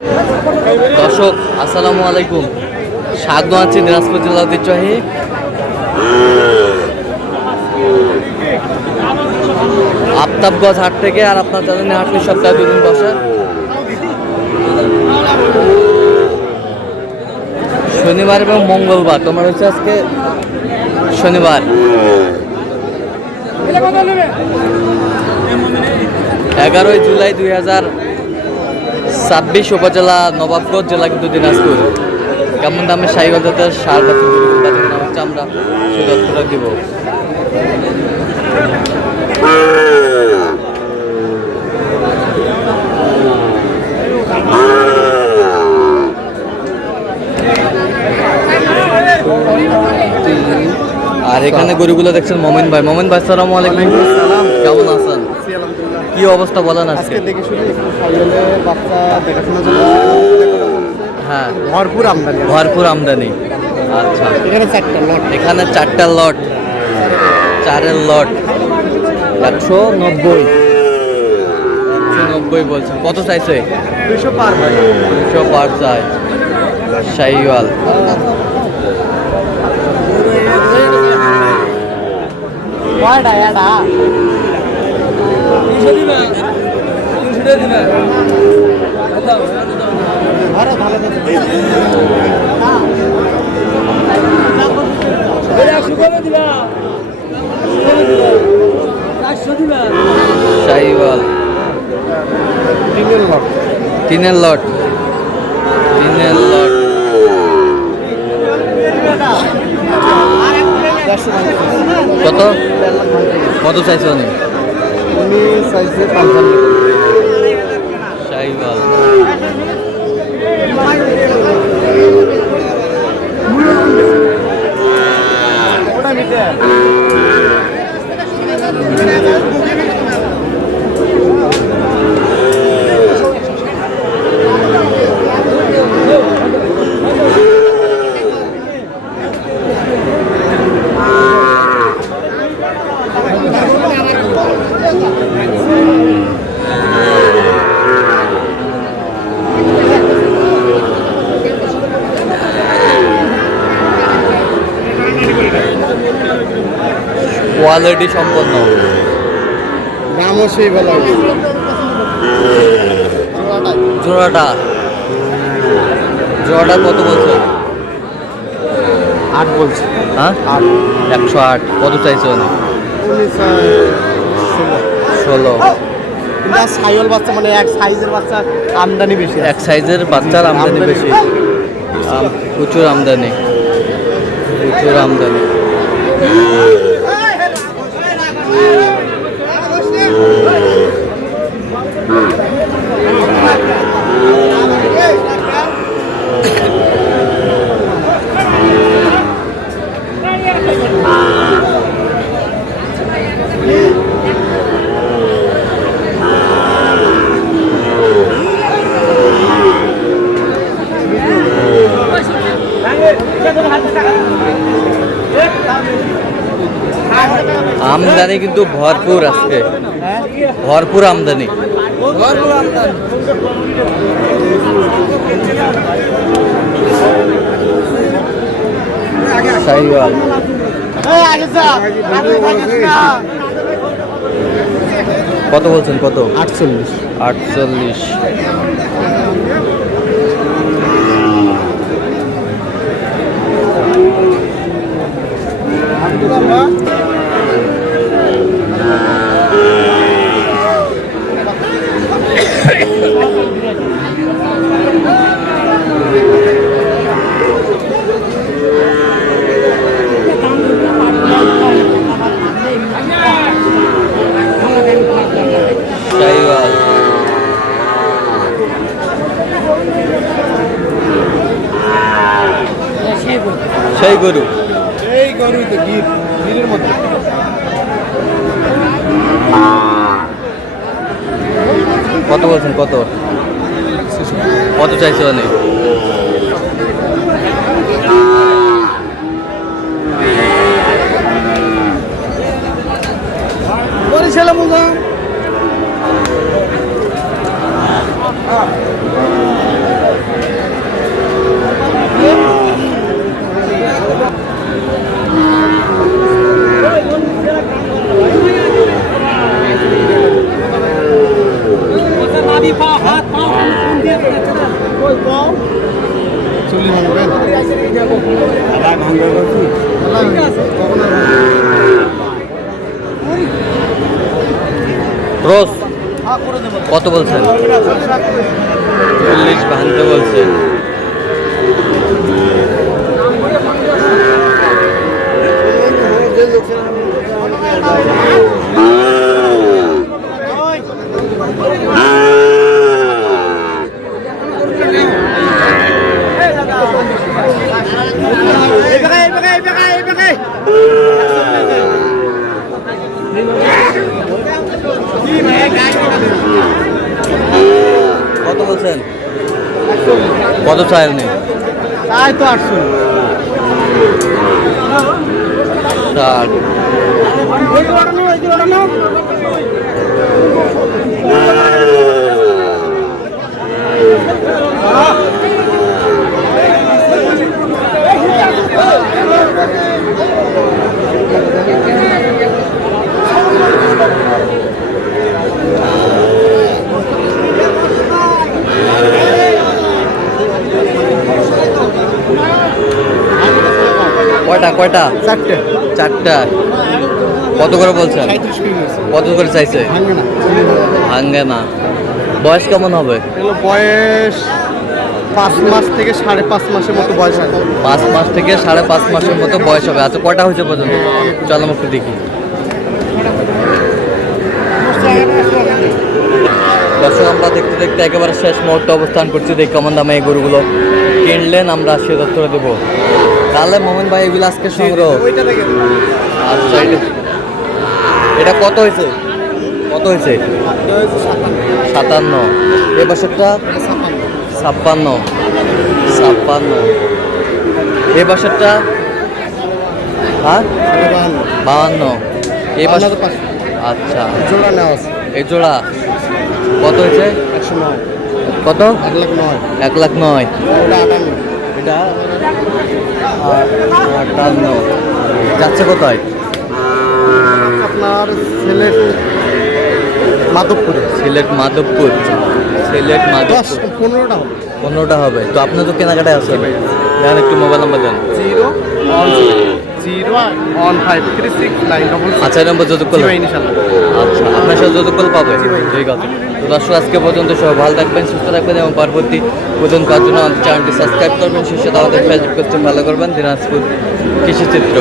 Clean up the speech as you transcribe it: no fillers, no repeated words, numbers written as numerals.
দর্শক আসসালামু আলাইকুম, স্বাগত আছি দিনাজপুর জেলা ঐতিহ্যবাহী আফতাবগঞ্জ হাট থেকে। আর আপনার জানেন হাটটি সপ্তাহে 2 দিন বসে, শনিবার এবং মঙ্গলবার। তোমার হচ্ছে আজকে শনিবার। 11 জুলাই 2026, উপজেলা নবাবগঞ্জ, জেলা কিন্তু দিনাজপুর। কেমন দামে শাহীগঞ্জ জাতের সার হচ্ছে আমরা সে তথ্যটা দিব। আর এখানে গরুগুলো দেখছেন মোমিন ভাই। মোমিন ভাই আসসালামু আলাইকুম। কেমন আছেন? কি অবস্থা বলেন আজকে? হ্যাঁ, ভরপুর আমদানি। আচ্ছা, এখানে 4টা লট, 4-এর লট 190 বলছেন। কত চাইছে? 200 পার চাই। শাহীওয়াল শাহীওয়াল 3-এর লট কত চাইছে? অনেক শাহীওয়াল কোয়ালিটি সম্পন্ন। দামও সেই ভালো। জোড়াটা কত বলছে? 8 বলছে। হ্যাঁ, 108। কত চাইছে? অনেক 16। ছাগল বাচ্চা মানে এক সাইজের বাচ্চা আমদানি বেশি। এক সাইজের বাচ্চার আমদানি বেশি। প্রচুর আমদানি। আমদানি কিন্তু ভরপুর আজকে, ভরপুর আমদানি। শাহীওয়াল কত বলছেন? কত? 48। সেই গরু, এই গরুই তো গিরের মধ্যে। কত বলছেন? কত চাইছে? অনেক বরিশাল চল্লিশ ভাঙবেন রোজ কত বলছেন? 40 ভাঙতে বলছে। কত বলছেন? কত চাইল নেই? তাই তো 800 ষাট। কয়টা কয়টা? চারটে চারটা। কত করে বলছেন? 37 কেজি কত করে চাইছে? ভাঙবে না ভাঙ্গে না। বয়স কেমন হবে? এগুলো বয়স 5 মাস থেকে 5.5 মাসের মতো বয়স হয় 5 মাস থেকে 5.5 মাসের মতো বয়স হবে। আচ্ছা কয়টা হয়েছে পর্যন্ত? চলো একটু দেখি। দর্শক আমরা দেখতে দেখতে একেবারে শেষ মুহূর্তে অবস্থান করছি। দেখি কেমন দামে এই গরুগুলো কিনলেন, আমরা সে তথ্য দেবো। তাহলে মোহন ভাই এগুলো আজকে সংগ্রহ। আচ্ছা এটা কত হয়েছে? কত হয়েছে? 57। এ বছরটা 56। 56। এ বছরটা হ্যাঁ 52। এই বছর আচ্ছা জোড়া নেওয়া আছে এই জোড়া কত হয়েছে? 109 কত? 1,09,000 1,09,000। ওটা 58 এটা 58 যাচ্ছে কোথায়? আপনার সিলেট মাধবপুরে সিলেট মাধবপুর। সিলেট মাধবপুর 15টা হবে 15টা হবে। তো আপনার তো কেনাকাটায় আছে ভাই, দেন একটু মোবাইল নাম্বার দেন। 0153696 আচ্ছা এই নম্বর যোগাযোগ করলে ইনশাআল্লাহ। আচ্ছা আপনার সাথে যোগাযোগ করলে পাবে। ঠিক আছে। তো দর্শক আজকে পর্যন্ত সবাই ভালো থাকবেন, সুস্থ থাকবেন এবং পরবর্তী পর্যন্ত পাওয়ার জন্য আমাদের চ্যানেলটি সাবস্ক্রাইব করবেন। সেই সাথে আমাদের ফেসবুক পেজটি ফলো করবেন, দিনাজপুর কৃষিচিত্র।